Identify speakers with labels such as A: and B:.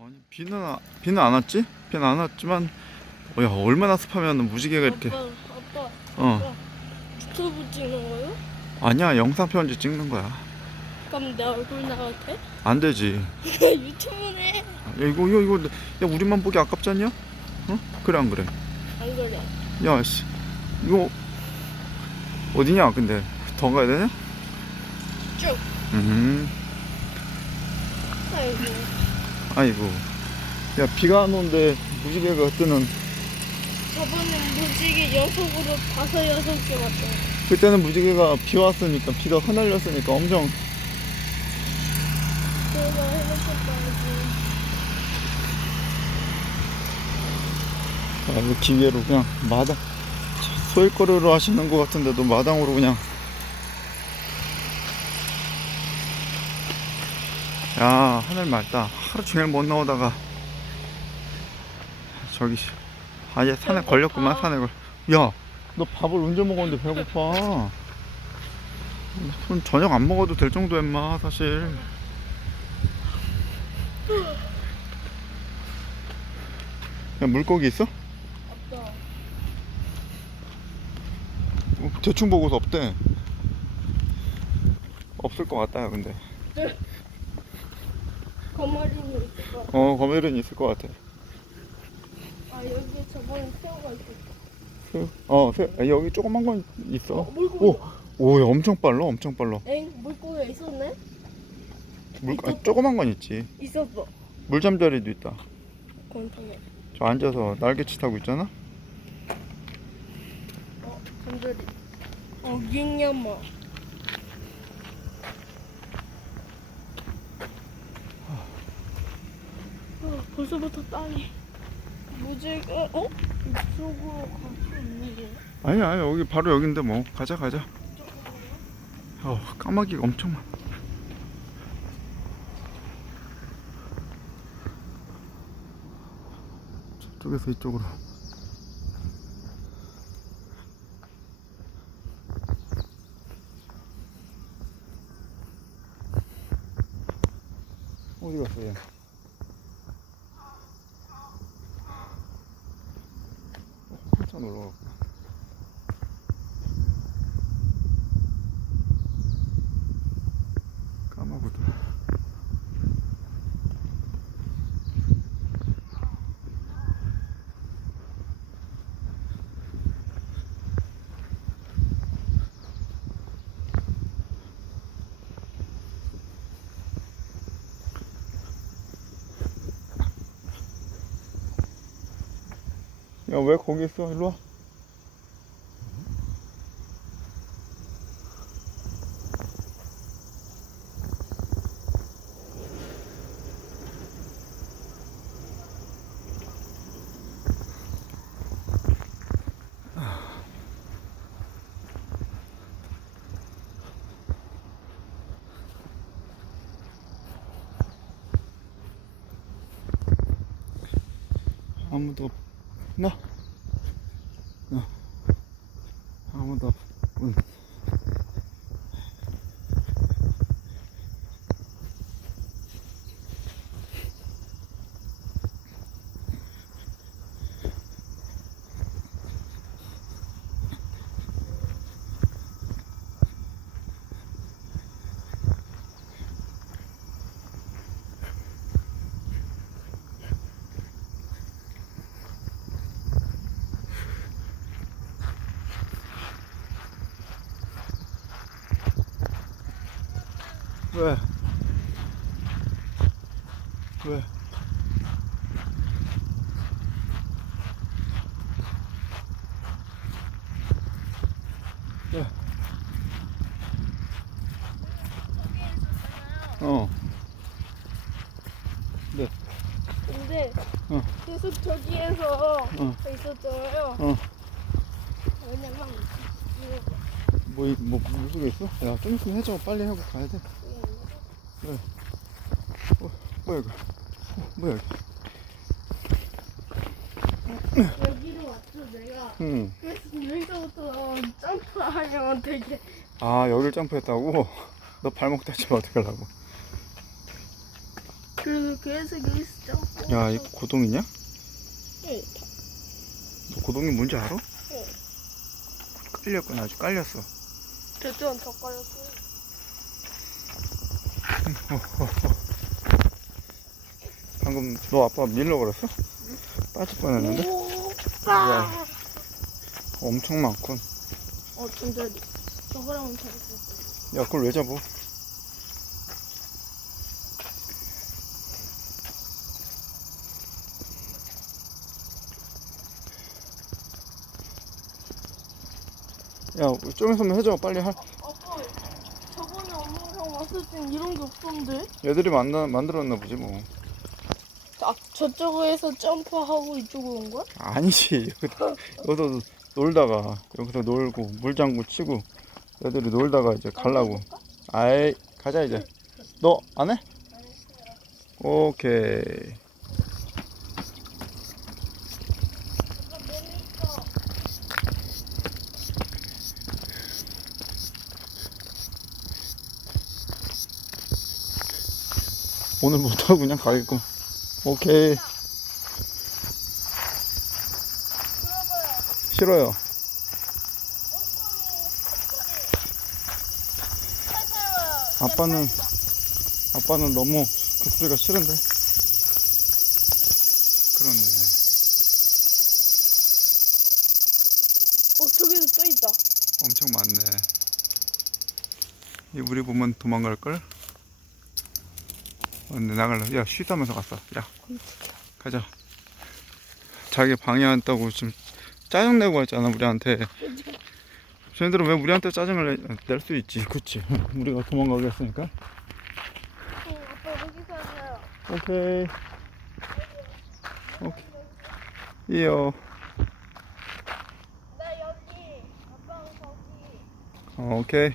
A: 아니 비는 아- 비는 안 왔지? 비는 안 왔지만 어, 야 얼마나 습하면 무지개가 이렇게
B: 아빠, 아빠
A: 어
B: 유튜브 찍는 거요?
A: 아니야 영상 편지 찍는 거야
B: 그럼 내 얼굴 나가도 돼?
A: 안 되지
B: 유튜브네.
A: 야 이거 이거 이거 야 우리만 보기 아깝지 않냐? 어 그래 안 그래?
B: 안 그래.
A: 야 씨 이거 어디냐 근데 더 가야 되냐?
B: 쭉.
A: 음
B: 아이고.
A: 아이고 야 비가 안 오는데 무지개가 뜨는
B: 저번엔 무지개 연속으로 다섯 여섯 개 왔다.
A: 그때는 무지개가 비 왔으니까 비가 흩날렸으니까 엄청
B: 그거 해놓겠다지.
A: 아, 이거 기계로 그냥 마당 소일거리로 하시는 것 같은데도 마당으로 그냥 야 하늘 맑다 하루 종일 못 나오다가 저기 아예 산에. 걸렸구만 산에 걸 야너 밥을 언제 먹었는데 배고파 그럼 저녁 안 먹어도 될 정도야 마 사실 야 물고기 있어?
B: 아빠.
A: 어, 대충 보고서 없대. 없을 것 같다, 근데.
B: 거머리는 있을 거.
A: 어, 검열은 있을 것 같아.
B: 아 여기 저번에 새우가 있었어.
A: 새- 어, 새, 아, 여기 조그만 건 있어.
B: 어, 물고기.
A: 오, 오, 야, 엄청 빨라, 엄청 빨라.
B: 엥 물고기가 있었네?
A: 물, 아, 조그만 건 있지.
B: 있었어.
A: 물잠자리도 있다.
B: 건통에.
A: 저 앉아서 날개치 타고 있잖아.
B: 어 잠들이. 어 잉여마. 어, 벌써부터 땅이 무지개 어? 이쪽으로 갈 수 있는 게
A: 아니야, 여기 바로 여긴데 뭐. 가자, 가자. 어, 까마귀가 엄청 많아. 저쪽에서 이쪽으로. 어디 갔어, 얘? 어, 한참 올라갔고. 까마구들. 야, 왜 거기 있어? 일로 와. 아무도 없 나? 어. 아무 왜? 왜? 왜? 어. 네.
B: 근데
A: 어.
B: 계속 저기에서
A: 어.
B: 있었잖아요
A: 어.
B: 왜냐면
A: 뭐, 이- 뭐? 야, 좀 있으면 해줘. 빨리 하고 가야 돼. 어, 뭐야, 이거. 어, 뭐야, 이거.
B: 여기로 왔죠 내가
A: 응.
B: 그래서 여기서부터 점프하면 되게
A: 아, 여기를 점프했다고? 너 발목 다치면 어떡하려고?
B: 그래서 계속 여기서 점프
A: 야, 이거 고동이냐?
B: 네.
A: 너 고동이 뭔지 알아?
B: 네.
A: 깔렸구나, 아주 깔렸어.
B: 저쪽은 더 깔렸어요.
A: 방금 너 아빠 밀러 그랬어? 빠질 뻔했는데?
B: 아.
A: 엄청 많군.
B: 어, 근데 저거랑은 다르고.
A: 야, 그걸 왜 잡어? 야, 좀 있으면 해줘. 빨리 할.
B: 왔을 땐 이런 게 없었는데?
A: 얘들이 만나, 만들었나 보지, 뭐.
B: 아, 저쪽에서 점프하고 이쪽으로 온 거야?
A: 아니지. 여기서, 여기서 놀다가, 여기서 놀고, 물장구 치고, 애들이 놀다가 이제 갈라고. 아이, 가자, 이제. 너 안 해? 오케이. 오늘 못하고 그냥 가겠고. 오케이. 싫어요. 아빠는 아빠는 너무 그 소리가 싫은데. 그러네.
B: 어, 저기도 또 있다.
A: 엄청 많네. 이 우리 보면 도망갈 걸. 어, 근데 나갈래. 야 쉬다면서 갔어. 야 가자. 자기 방해한다고 지금 짜증 내고 했잖아 우리한테. 쟤네들은 왜 우리한테 짜증을 낼 수 있지? 그치? 우리가 도망가게 했으니까.
B: 어, 아빠 여기서 하세요.
A: 오케이. 오케이. 이요.
B: 나 여기, 아빠는 거기.
A: 어, 오케이.